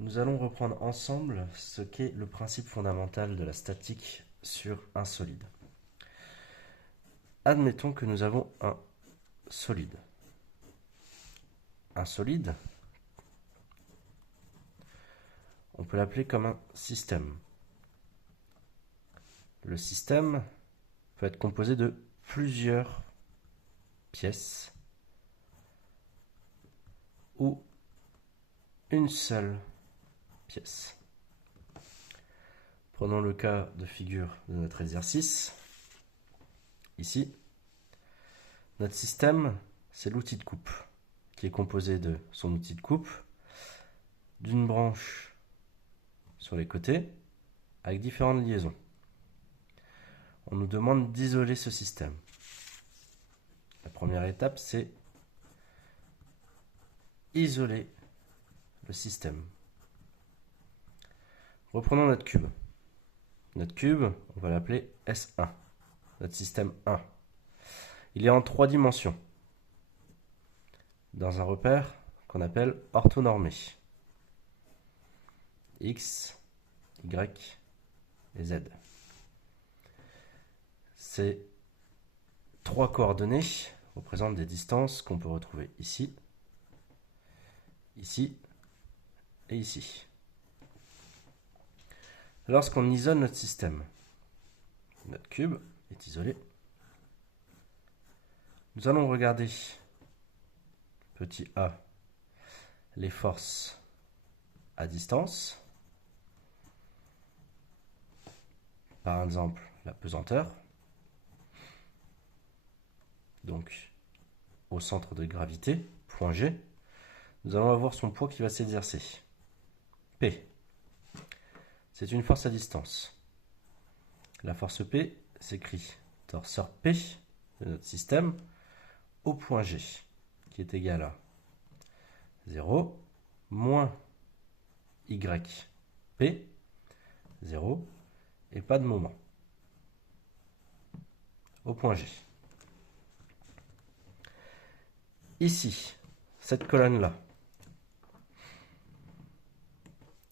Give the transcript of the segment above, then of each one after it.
Nous allons reprendre ensemble ce qu'est le principe fondamental de la statique sur un solide. Admettons que nous avons un solide. Un solide, on peut l'appeler comme un système. Le système peut être composé de plusieurs pièces ou une seule pièce. Prenons le cas de figure de notre exercice. Ici, notre système, c'est l'outil de coupe, qui est composé de son outil de coupe, d'une branche sur les côtés, avec différentes liaisons. On nous demande d'isoler ce système. La première étape, c'est isoler le système. Reprenons notre cube. Notre cube, on va l'appeler S1, notre système 1. Il est en 3 dimensions, dans un repère qu'on appelle orthonormé. X, Y et Z. Ces 3 coordonnées représentent des distances qu'on peut retrouver ici, ici et ici. Lorsqu'on isole notre système, notre cube est isolé. Nous allons regarder, petit a, les forces à distance. Par exemple, la pesanteur. Donc, au centre de gravité, point G, nous allons avoir son poids qui va s'exercer. P. C'est une force à distance. La force P s'écrit torseur P de notre système au point G, qui est égal à 0 moins YP, 0, et pas de moment, au point G. Ici, cette colonne-là,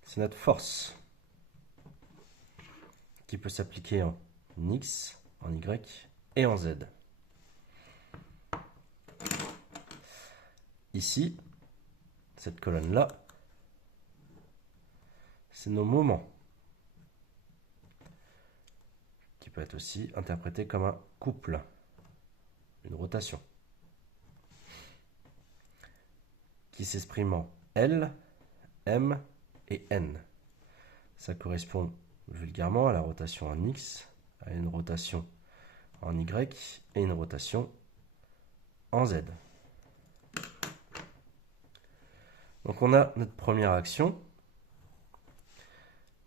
c'est notre force qui peut s'appliquer en X, en Y et en Z. Ici, cette colonne-là, c'est nos moments, qui peut être aussi interprété comme un couple, une rotation, qui s'exprime en L, M et N. Ça correspond vulgairement à la rotation en X, à une rotation en Y et une rotation en Z. Donc on a notre première action,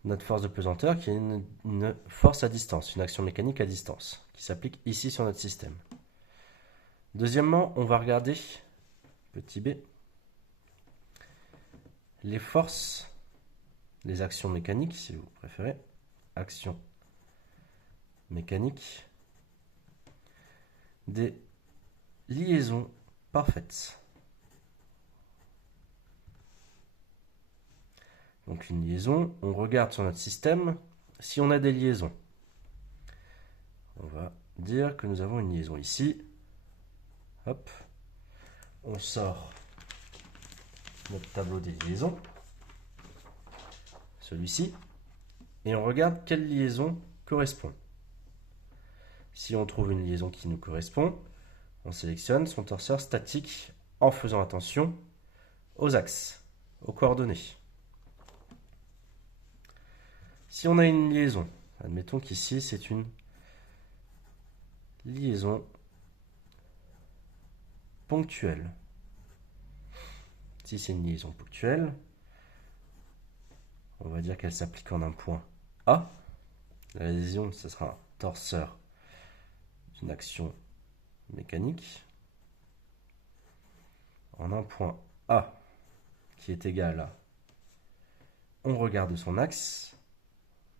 notre force de pesanteur qui est une force à distance, une action mécanique à distance, qui s'applique ici sur notre système. Deuxièmement, on va regarder, petit b, les forces, les actions mécaniques, si vous préférez, actions mécaniques, des liaisons parfaites. Donc une liaison, on regarde sur notre système si on a des liaisons. On va dire que nous avons une liaison ici. Hop, on sort notre tableau des liaisons, celui-ci, et on regarde quelle liaison correspond. Si on trouve une liaison qui nous correspond, on sélectionne son torseur statique en faisant attention aux axes, aux coordonnées. Si on a une liaison, admettons qu'ici c'est une liaison ponctuelle. Si c'est une liaison ponctuelle, on va dire qu'elle s'applique en un point A. La liaison, ce sera un torseur d'une action mécanique en un point A qui est égal à, on regarde son axe,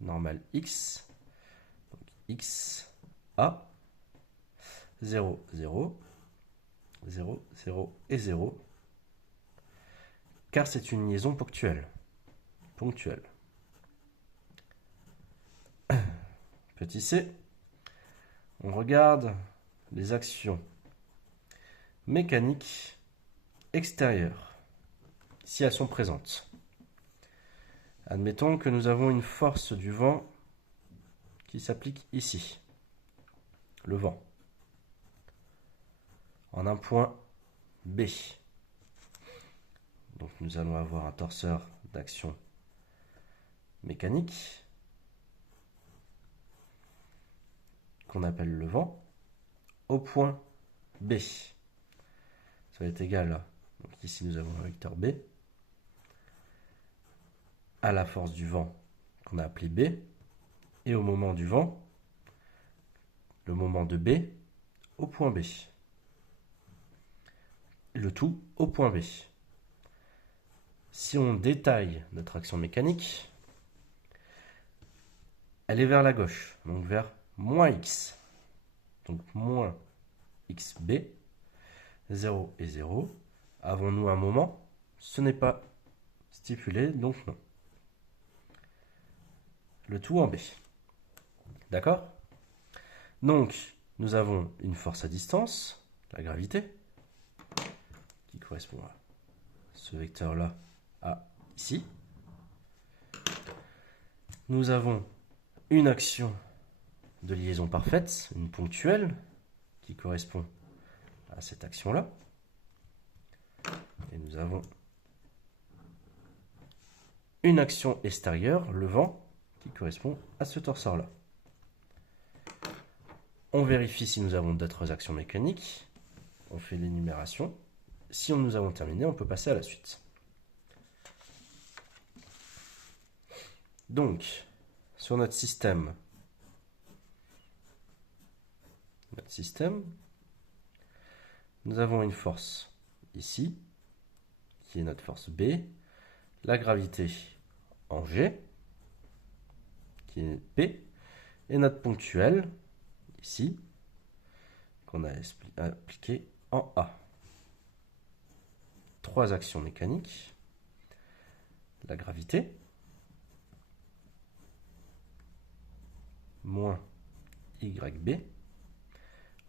normal X, donc X, A, 0, 0, 0, 0 et 0, car c'est une liaison ponctuelle. ponctuel. Petit c, on regarde les actions mécaniques extérieures, si elles sont présentes. Admettons que nous avons une force du vent qui s'applique ici, le vent, en un point B. Donc nous allons avoir un torseur d'action mécanique qu'on appelle le vent au point B. Ça va être égal à, donc ici nous avons un vecteur B, à la force du vent qu'on a appelé B, et au moment du vent, le moment de B au point B. Le tout au point B. Si on détaille notre action mécanique, elle est vers la gauche, donc vers moins x. Donc moins xb, 0 et 0. Avons-nous un moment? Ce n'est pas stipulé, donc non. Le tout en B. D'accord? Donc, nous avons une force à distance, la gravité, qui correspond à ce vecteur-là, à ici. Nous avons une action de liaison parfaite, une ponctuelle, qui correspond à cette action-là. Et nous avons une action extérieure, le vent, qui correspond à ce torseur-là. On vérifie si nous avons d'autres actions mécaniques. On fait l'énumération. Si nous avons terminé, on peut passer à la suite. Donc, sur notre système, nous avons une force ici, qui est notre force B, la gravité en G, qui est P, et notre ponctuel, ici, qu'on a appliqué en A. Trois actions mécaniques, la gravité, moins YB,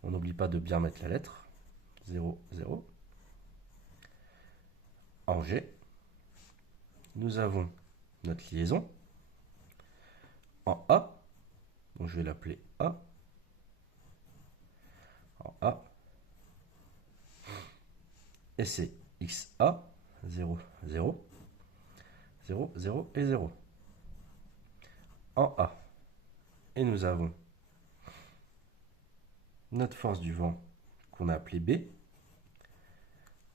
on n'oublie pas de bien mettre la lettre, 0, 0, en G, nous avons notre liaison en A, donc je vais l'appeler A, en A, et c'est XA, 0, 0, 0, 0 et 0, en A. Et nous avons notre force du vent qu'on a appelée B,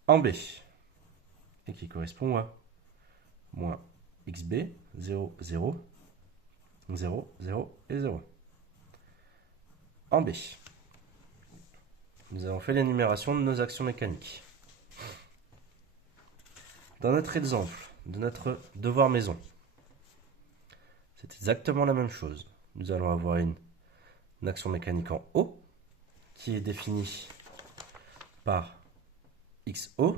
en B, et qui correspond à moins XB, 0, 0, 0, 0 et 0, en B. Nous avons fait l'énumération de nos actions mécaniques. Dans notre exemple de notre devoir maison, c'est exactement la même chose. Nous allons avoir une action mécanique en O qui est définie par XO,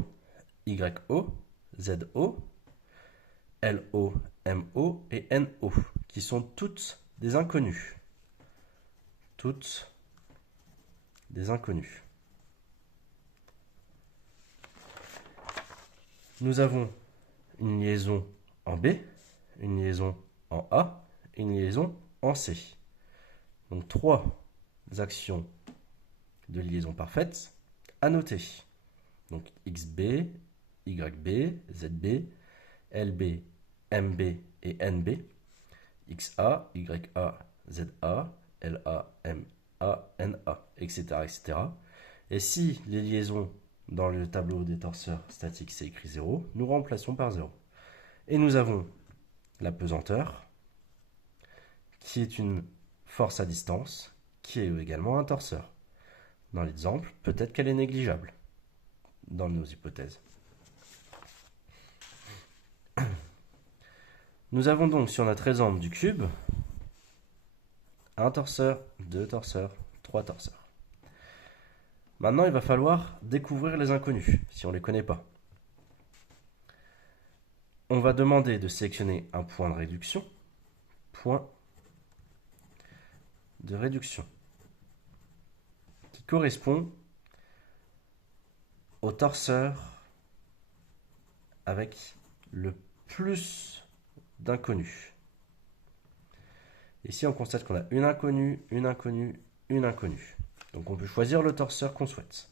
YO, ZO, LO, MO et NO, qui sont toutes des inconnues. Toutes des inconnues. Nous avons une liaison en B, une liaison en A et une liaison en C. Donc trois actions de liaison parfaite à noter. Donc XB, YB, ZB, LB, MB et NB, XA, YA, ZA, LA, MA, NA, etc., etc. Et si les liaisons dans le tableau des torseurs statiques c'est écrit 0, nous remplaçons par 0. Et nous avons la pesanteur, qui est une force à distance, qui est également un torseur. Dans l'exemple, peut-être qu'elle est négligeable, dans nos hypothèses. Nous avons donc sur notre exemple du cube, un torseur, deux torseurs, trois torseurs. Maintenant, il va falloir découvrir les inconnus, si on ne les connaît pas. on va demander de sélectionner un point de réduction. Point de réduction. Qui correspond au torseur avec le plus d'inconnus. Ici, on constate qu'on a une inconnue, une inconnue, une inconnue. Donc, on peut choisir le torseur qu'on souhaite.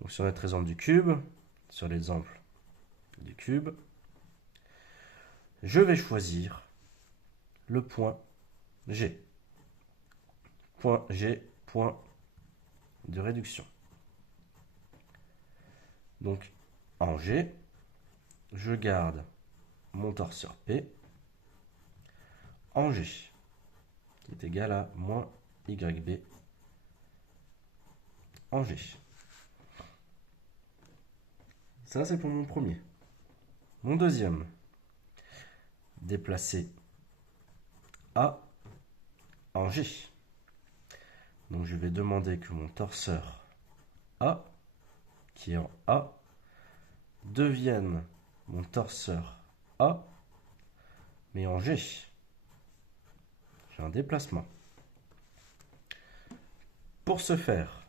Donc, sur notre exemple du cube, sur l'exemple du cube, je vais choisir le point G. Point G, point de réduction. Donc, en G, je garde mon torseur P en G, qui est égal à moins YB en G. Ça, c'est pour mon premier. Mon deuxième, déplacer A en G. Donc, je vais demander que mon torseur A, qui est en A, devienne mon torseur A, mais en G. J'ai un déplacement. Pour ce faire,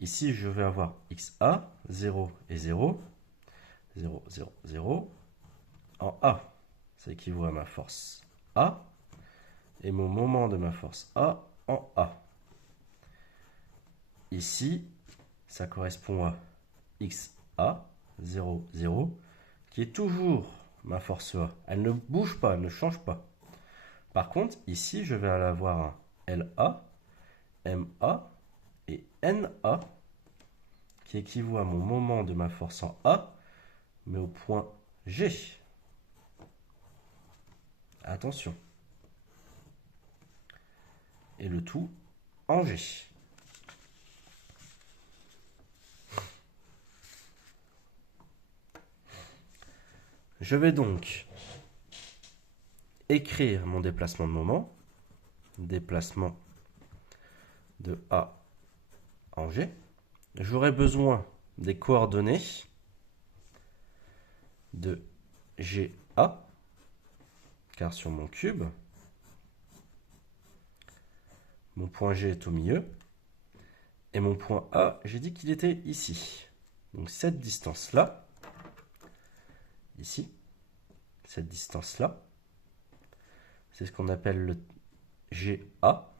ici, je vais avoir XA, 0 et 0, 0, 0, 0, en A. Ça équivaut à ma force A, et mon moment de ma force A en A. Ici, ça correspond à XA, 0, 0, qui est toujours ma force A. Elle ne bouge pas, elle ne change pas. Par contre, ici, je vais avoir un LA, MA et NA, qui équivaut à mon moment de ma force en A, mais au point G. Attention. Et le tout en G. Je vais donc écrire mon déplacement de moment. Déplacement de A en G. J'aurai besoin des coordonnées de GA, car sur mon cube, mon point G est au milieu, et mon point A, j'ai dit qu'il était ici. Donc cette distance-là, ici, cette distance-là, c'est ce qu'on appelle le GA,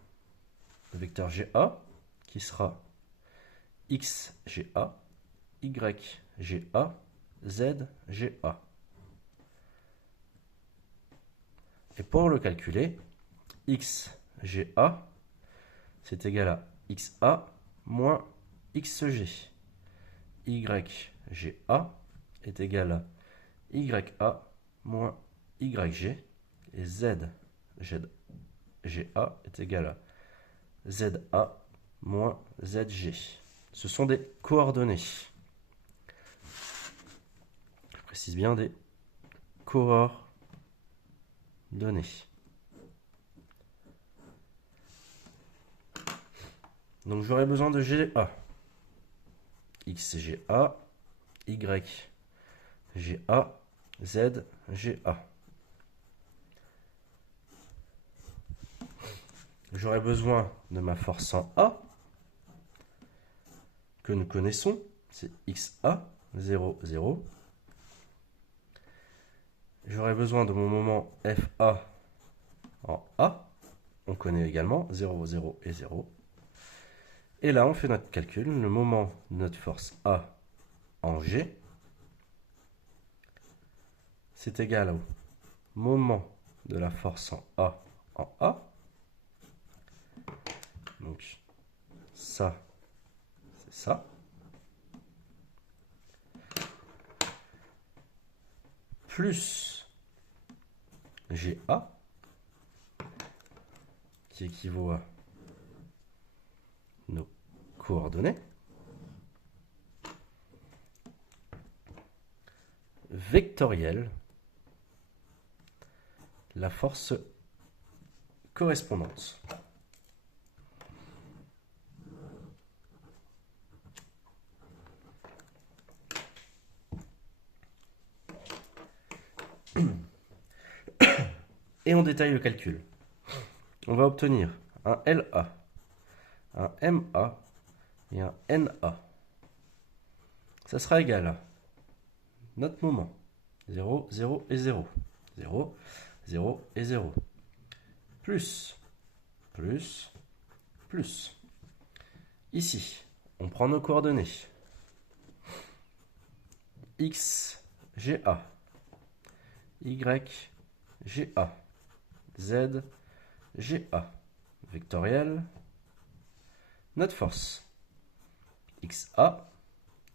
le vecteur GA, qui sera XGA, YGA, ZGA. Et pour le calculer, XGA, c'est égal à XA moins XG. YGA est égal à YA moins YG. Et ZGA est égal à ZA moins ZG. Ce sont des coordonnées. Je précise bien des coordonnées. Donc j'aurai besoin de GA. XGA, YGA, ZGA. J'aurai besoin de ma force en A, que nous connaissons, c'est XA, 0, 0. J'aurai besoin de mon moment FA en A, on connaît également 0, 0 et 0. Et là, on fait notre calcul, le moment de notre force A en G, c'est égal au moment de la force en A en A. Donc, ça, c'est ça. Plus GA, qui équivaut à nos coordonnées, vectorielle, la force correspondante. Et on détaille le calcul. On va obtenir un LA, un MA et un NA. Ça sera égal à notre moment. 0, 0 et 0. 0, 0 et 0. Plus, plus, plus. Ici, on prend nos coordonnées. X, GA. Y, GA. Z, GA. Vectoriel. Notre force. XA,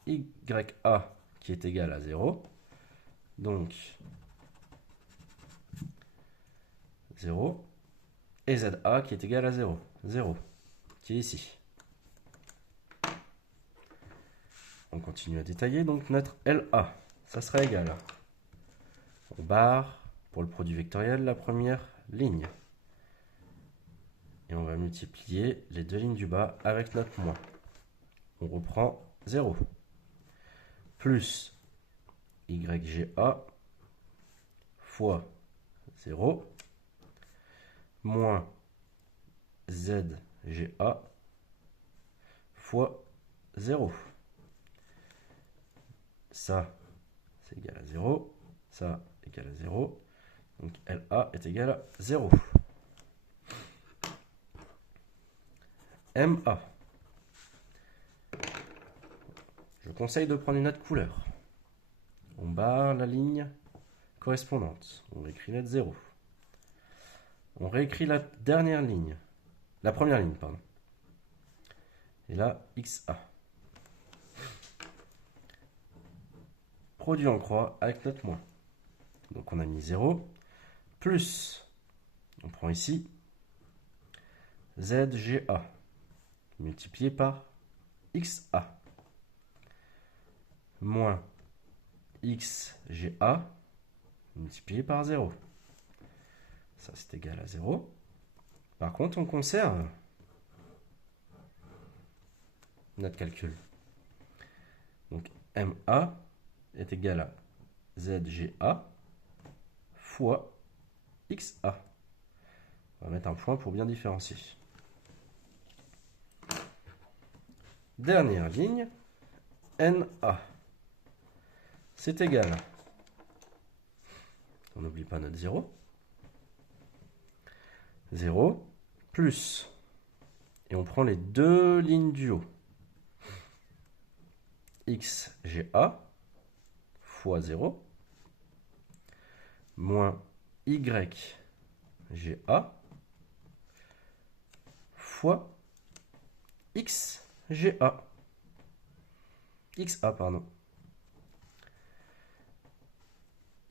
YA qui est égal à 0. Donc, 0. Et ZA qui est égal à 0. 0, qui est ici. On continue à détailler. Donc, notre LA, ça sera égal à... On barre, pour le produit vectoriel, la première ligne. Et on va multiplier les deux lignes du bas avec notre moins. On reprend 0. Plus YGA fois 0 moins ZGA fois 0. Ça, c'est égal à 0. Ça, égal à 0. Donc LA est égal à 0. MA. Je conseille de prendre une autre couleur. On barre la ligne correspondante. On réécrit lettre 0. On réécrit la dernière ligne. La première ligne, pardon. Et là, XA. Produit en croix avec notre moins. Donc on a mis 0. Plus, on prend ici, ZGA. Multiplié par XA. Moins XGA. Multiplié par 0. Ça, c'est égal à 0. Par contre, on conserve notre calcul. Donc, MA est égal à ZGA fois XA. On va mettre un point pour bien différencier. Dernière ligne, NA. C'est égal à... On n'oublie pas notre 0. 0 plus... Et on prend les deux lignes du haut. XGA fois 0 moins YGA fois XGA. XA, pardon.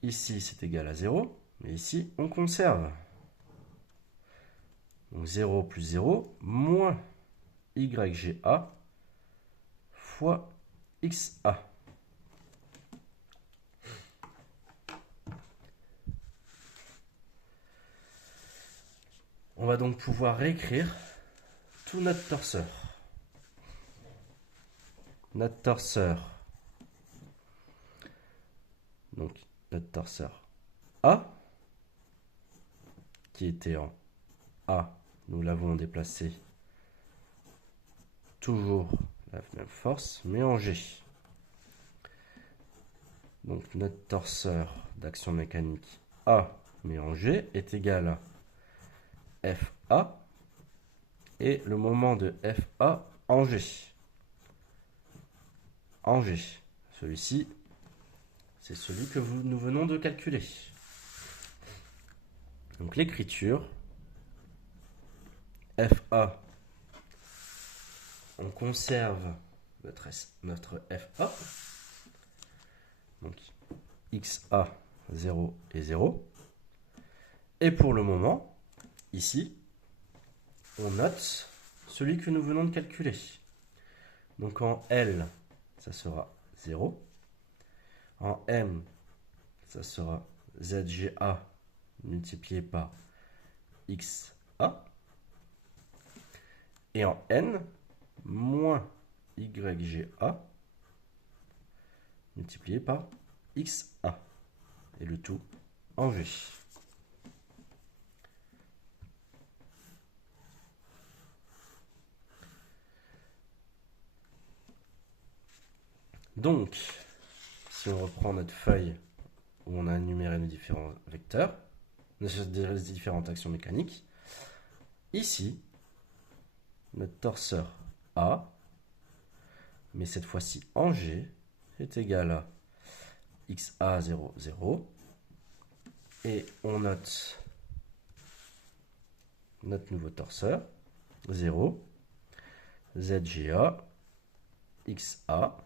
Ici, c'est égal à 0, mais ici, on conserve. Donc 0 plus 0 moins YGA fois XA. On va donc pouvoir réécrire tout notre torseur. Notre torseur. Donc notre torseur A, qui était en A, nous l'avons déplacé toujours la même force, mais en G. Donc notre torseur d'action mécanique A, mais en G, est égal à FA et le moment de FA en G. En G. Celui-ci, c'est celui que nous venons de calculer. Donc l'écriture, FA, on conserve notre FA. Donc XA 0 et 0. Et pour le moment, ici, on note celui que nous venons de calculer. Donc en L, ça sera 0. En M, ça sera ZGA multiplié par XA. Et en N, moins YGA multiplié par XA. Et le tout en G. Donc, si on reprend notre feuille où on a énuméré nos différents vecteurs, les différentes actions mécaniques, ici, notre torseur A, mais cette fois-ci en G, est égal à XA0, 0. Et on note notre nouveau torseur, 0, ZGA, XA,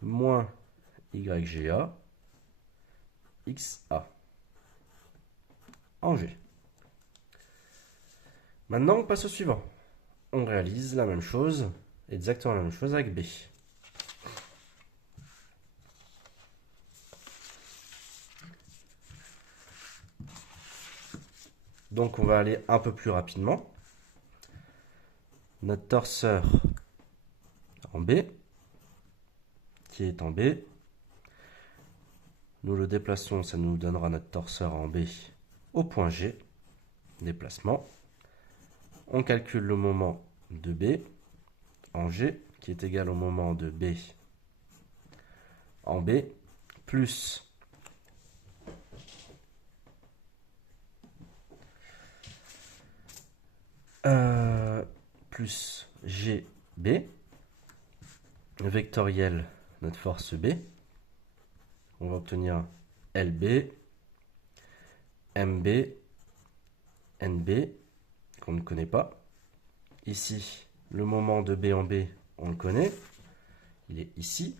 moins YGA, XA, en G. Maintenant, on passe au suivant. On réalise la même chose, exactement la même chose avec B. Donc, on va aller un peu plus rapidement. Notre torseur en B, qui est en B, nous le déplaçons, ça nous donnera notre torseur en B au point G, déplacement. On calcule le moment de B en G, qui est égal au moment de B en B, plus plus GB, vectoriel notre force B. On va obtenir LB, MB, NB, qu'on ne connaît pas. Ici, le moment de B en B, on le connaît. Il est ici.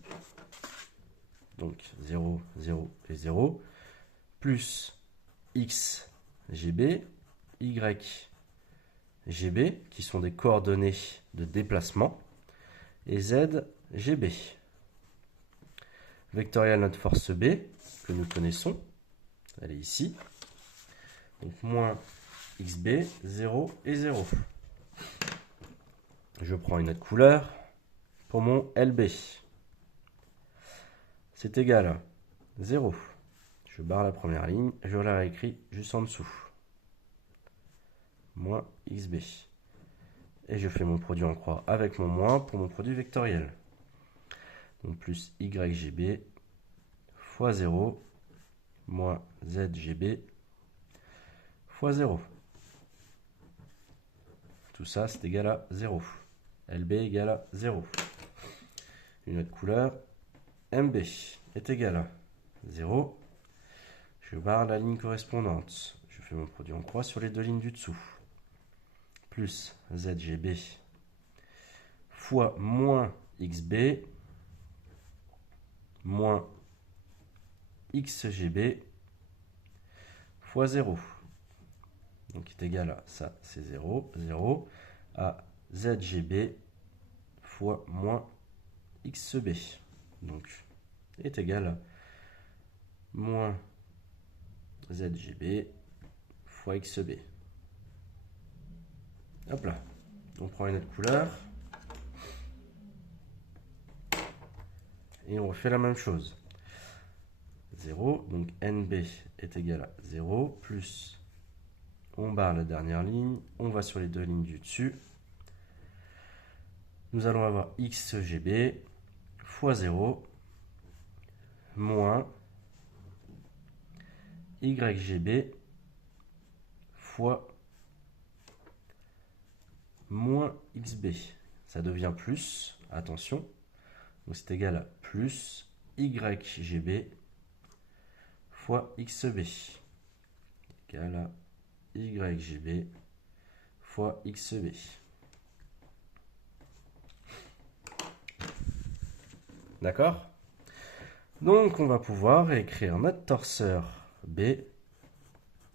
Donc 0, 0 et 0. Plus XGB, YGB, qui sont des coordonnées de déplacement, et ZGB. Vectoriel notre force B, que nous connaissons, elle est ici. Donc moins XB, 0 et 0. Je prends une autre couleur pour mon LB. C'est égal à 0. Je barre la première ligne, je la réécris juste en dessous. Moins XB. Et je fais mon produit en croix avec mon moins pour mon produit vectoriel. Donc plus YGB fois 0 moins ZGB fois 0. Tout ça, c'est égal à 0. LB égale à 0. Une autre couleur, MB est égal à 0. Je barre la ligne correspondante. Je fais mon produit en croix sur les deux lignes du dessous. Plus ZGB fois moins XB moins XGB fois 0. Donc, est égal à ça, c'est 0, 0, à ZGB fois moins XB. Donc, est égal à moins ZGB fois XB. Hop là. On prend une autre couleur. Et on refait la même chose. 0, donc NB est égal à 0, plus, on barre la dernière ligne, on va sur les deux lignes du dessus. Nous allons avoir XGB fois 0, moins YGB fois moins XB. Ça devient plus, attention, donc c'est égal à plus YGB fois XB, égal à YGB fois XB. D'accord? Donc on va pouvoir écrire notre torseur B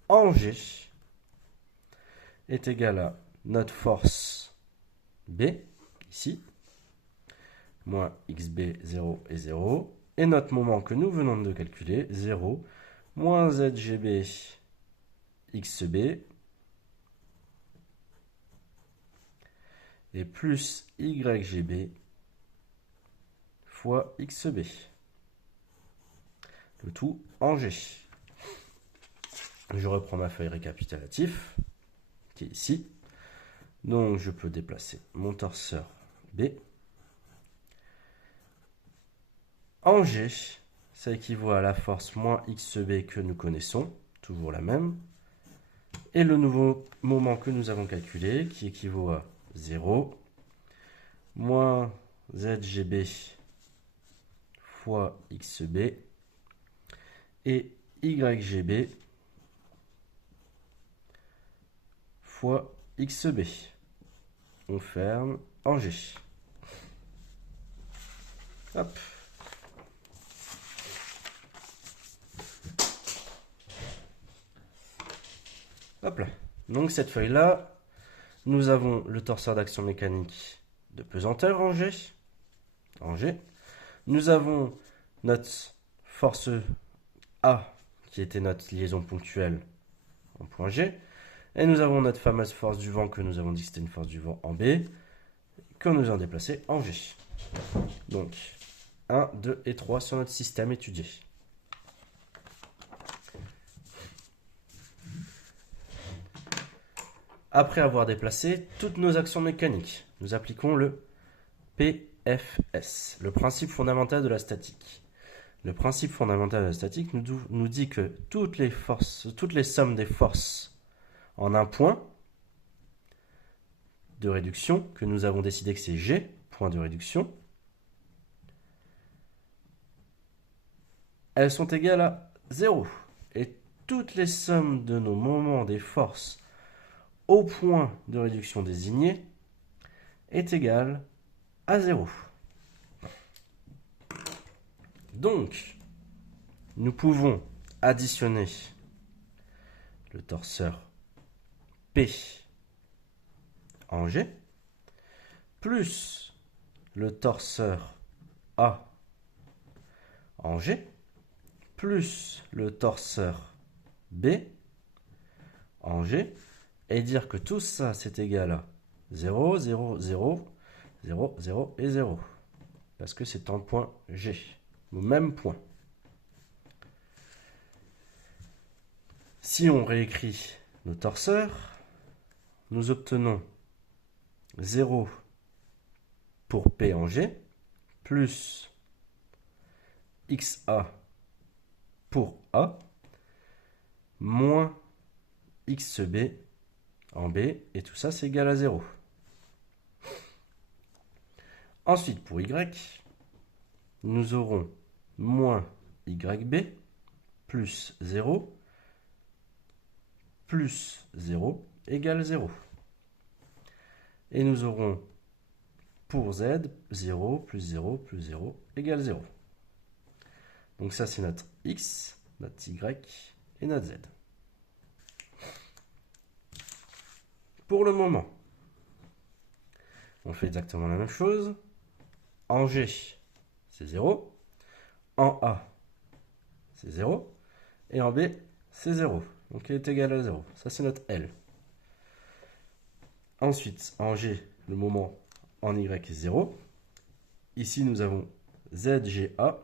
en G est égal à notre force B, ici, moins XB 0 et 0, et notre moment que nous venons de calculer, 0, moins ZGB XB, et plus YGB fois XB. Le tout en G. Je reprends ma feuille récapitulative, qui est ici. Donc, je peux déplacer mon torseur B. En G, ça équivaut à la force moins XB que nous connaissons, toujours la même. Et le nouveau moment que nous avons calculé, qui équivaut à 0, moins ZGB fois XB, et YGB fois XB. On ferme en G. Hop. Hop là. Donc cette feuille-là, nous avons le torseur d'action mécanique de pesanteur en G. Nous avons notre force A, qui était notre liaison ponctuelle en point G. Et nous avons notre fameuse force du vent que nous avons dit que c'était une force du vent en B, que nous avons déplacée en G. Donc, 1, 2 et 3 sur notre système étudié. Après avoir déplacé toutes nos actions mécaniques, nous appliquons le PFS, le principe fondamental de la statique. Le principe fondamental de la statique nous dit que toutes les sommes des forces en un point de réduction, que nous avons décidé que c'est G, point de réduction, elles sont égales à 0. Et toutes les sommes de nos moments des forces au point de réduction désigné est égale à 0. Donc, nous pouvons additionner le torseur P en G plus le torseur A en G plus le torseur B en G et dire que tout ça c'est égal à 0, 0, 0, 0, 0 et 0 parce que c'est un point G, au même point. Si on réécrit nos torseurs, nous obtenons 0 pour P en G, plus XA pour A, moins XB en B, et tout ça c'est égal à 0. Ensuite, pour Y, nous aurons moins YB plus 0 plus 0 égale 0. Et nous aurons pour Z 0 plus 0 plus 0 égale 0. Donc ça c'est notre X, notre Y et notre Z. Pour le moment, on fait exactement la même chose. En G, c'est 0. En A, c'est 0. Et en B, c'est 0. Donc il est égal à 0. Ça, c'est notre L. Ensuite, en G, le moment en Y est 0. Ici, nous avons ZGA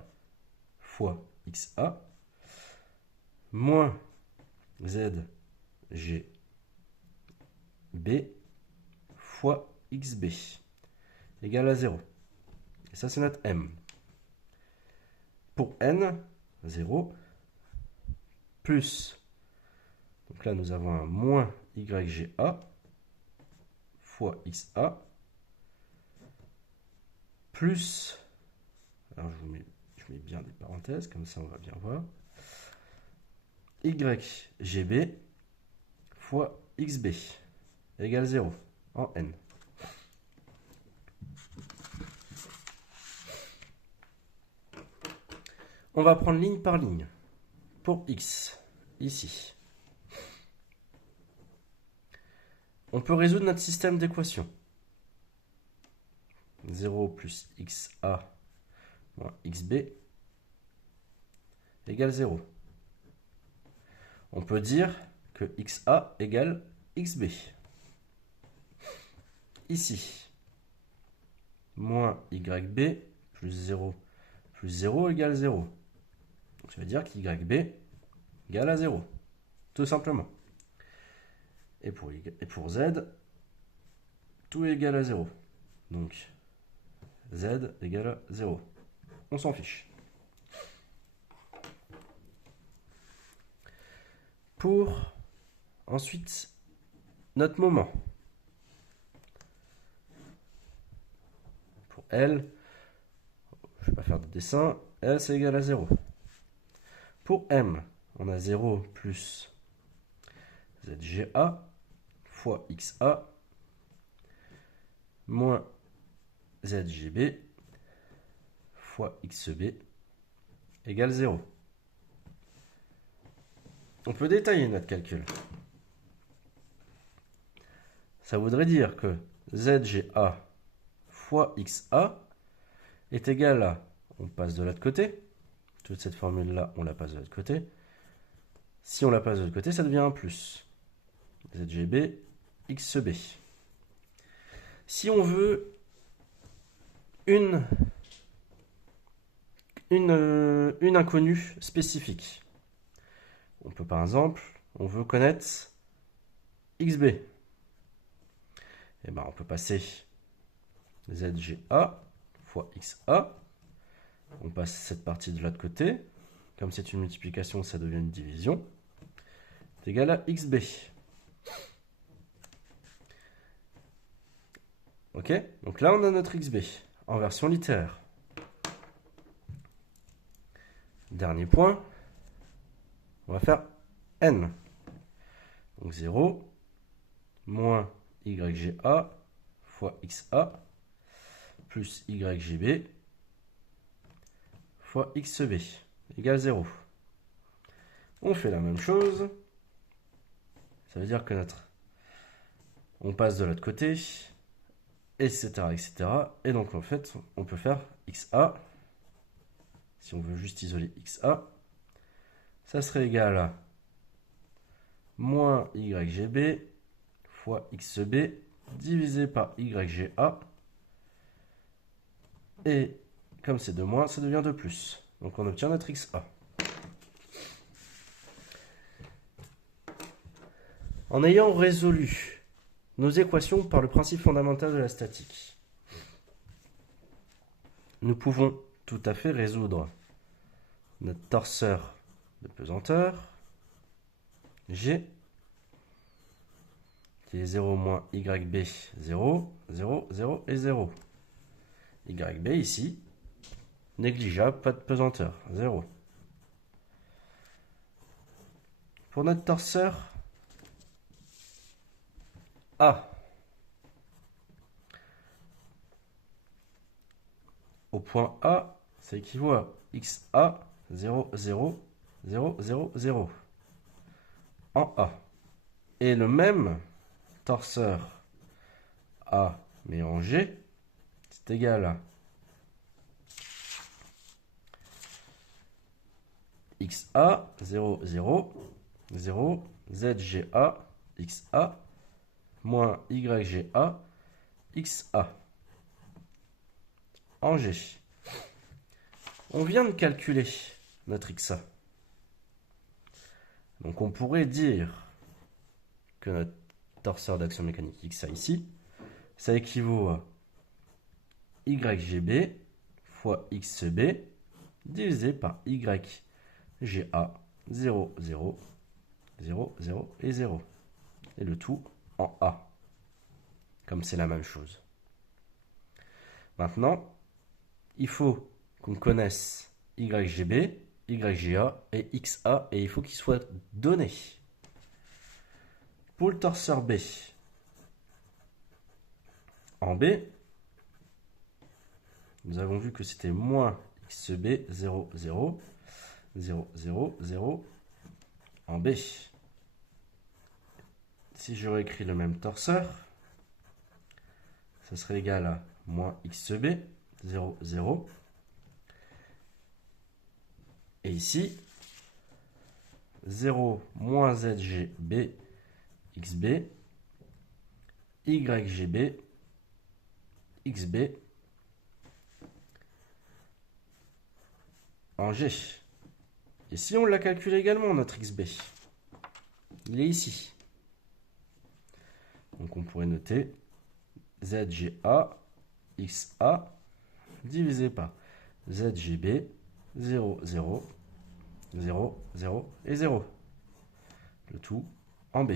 fois XA moins ZGB fois XB égale à 0. Et ça, c'est notre M. Pour N, 0 plus, donc là, nous avons un moins YGA fois XA plus, alors je mets bien des parenthèses, comme ça on va bien voir, YGB fois XB égale 0 en N. On va prendre ligne par ligne. Pour X, ici, on peut résoudre notre système d'équations. 0 plus XA moins XB égale 0. On peut dire que XA égale XB. Ici, moins YB plus 0 égale 0. Donc ça veut dire qu'YB égale à 0. tout simplement. Et pour Z, tout est égal à 0. Donc, Z égale à 0. On s'en fiche. Pour ensuite notre moment. Pour L, je ne vais pas faire de dessin, L c'est égal à 0. Pour M, on a 0 plus ZGA fois XA moins ZGB fois XB égale 0. On peut détailler notre calcul. Ça voudrait dire que ZGA fois XA est égal à, on passe de l'autre côté, toute cette formule-là, on la passe de l'autre côté. Si on la passe de l'autre côté, ça devient un plus. ZGB, XB. Si on veut une inconnue spécifique, on peut par exemple, on veut connaître XB. Et ben on peut passer ZGA fois XA. On passe cette partie de l'autre côté. Comme c'est une multiplication, ça devient une division. C'est égal à XB. Ok? Donc là, on a notre XB en version littéraire. Dernier point, on va faire N. Donc 0 moins YGA fois XA plus YGB fois XB égale 0. On fait la même chose. Ça veut dire que on passe de l'autre côté, etc., etc. Et donc en fait, on peut faire XA. Si on veut juste isoler XA, ça serait égal à moins YGB fois XB divisé par YGA. Et comme c'est de moins, ça devient de plus. Donc on obtient notre XA. En ayant résolu nos équations par le principe fondamental de la statique, nous pouvons tout à fait résoudre notre torseur de pesanteur, G, qui est 0 moins YB, 0, 0, 0 et 0. YB ici, négligeable, pas de pesanteur, 0. Pour notre torseur A, au point A, ça équivaut à XA 0, 0, 0, 0, 0 en A. Et le même torseur A, mais en G, c'est égal à XA 0, 0, 0, ZGA, XA, moins YGA, XA, en G. On vient de calculer notre XA. Donc on pourrait dire que notre torseur d'action mécanique XA ici, ça équivaut à YGB fois XB divisé par YGA 0, 0, 0, 0 et 0. Et le tout en A, comme c'est la même chose. Maintenant, il faut qu'on connaisse YGB, YGA et XA, et il faut qu'ils soient donnés. Pour le torseur B, en B, nous avons vu que c'était moins XB 0, 0, 0, 0, 0 en B. Si je réécris le même torseur, ça serait égal à moins XB 0, 0. Et ici, 0 moins ZGB XB, YGB XB en G. Et si on l'a calculé également, notre XB, il est ici. Donc on pourrait noter ZGA XA divisé par ZGB 0, 0, 0, 0 et 0. Le tout en B.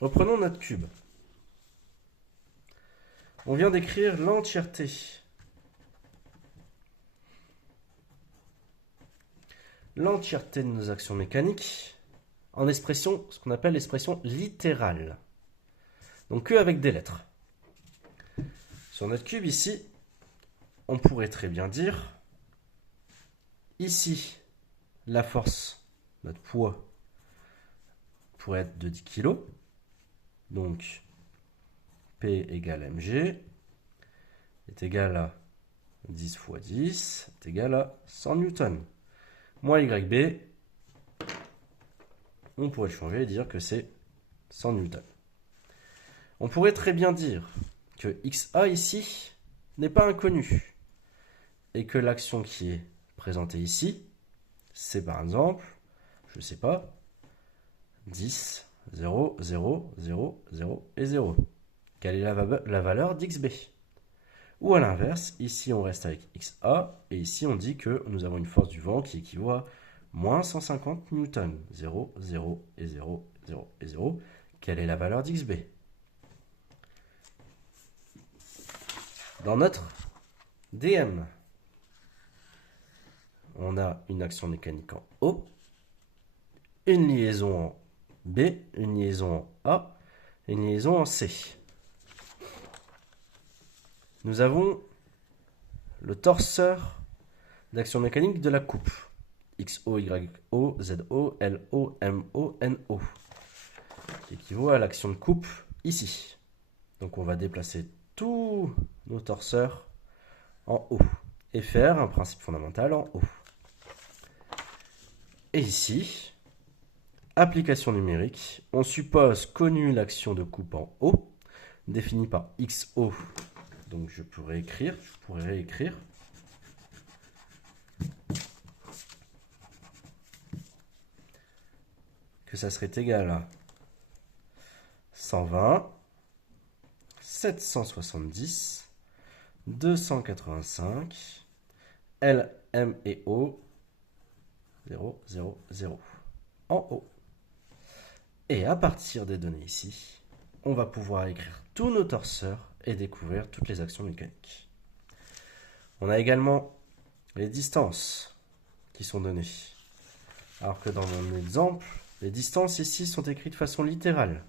Reprenons notre cube. On vient d'écrire l'entièreté. L'entièreté de nos actions mécaniques en expression, ce qu'on appelle l'expression littérale. Donc que avec des lettres. Sur notre cube ici, on pourrait très bien dire, ici, la force, notre poids, pourrait être de 10 kg. Donc, P égale mg est égal à 10 fois 10 est égal à 100 newtons. Moins YB, on pourrait changer et dire que c'est 100 newtons. On pourrait très bien dire que XA ici n'est pas inconnu et que l'action qui est présentée ici, c'est par exemple, je ne sais pas, 10, 0, 0, 0, 0 et 0. Quelle est la valeur d'XB? Ou à l'inverse, ici on reste avec XA et ici on dit que nous avons une force du vent qui équivaut à moins 150 newtons. 0, 0 et 0, 0 et 0. Quelle est la valeur d'XB? Dans notre DM, on a une action mécanique en O, une liaison en B, une liaison en A et une liaison en C. Nous avons le torseur d'action mécanique de la coupe. XO, YO, ZO, LO, MO, NO. Qui équivaut à l'action de coupe ici. Donc on va déplacer tous nos torseurs en haut et faire un principe fondamental en haut. Et ici, application numérique, on suppose connue l'action de coupe en haut, définie par XO. Donc je pourrais réécrire que ça serait égal à 120, 770, 285, L, M et O, 0, 0, 0, en haut. Et à partir des données ici, on va pouvoir écrire tous nos torseurs et découvrir toutes les actions mécaniques. On a également les distances qui sont données. Alors que dans mon exemple, les distances ici sont écrites de façon littérale.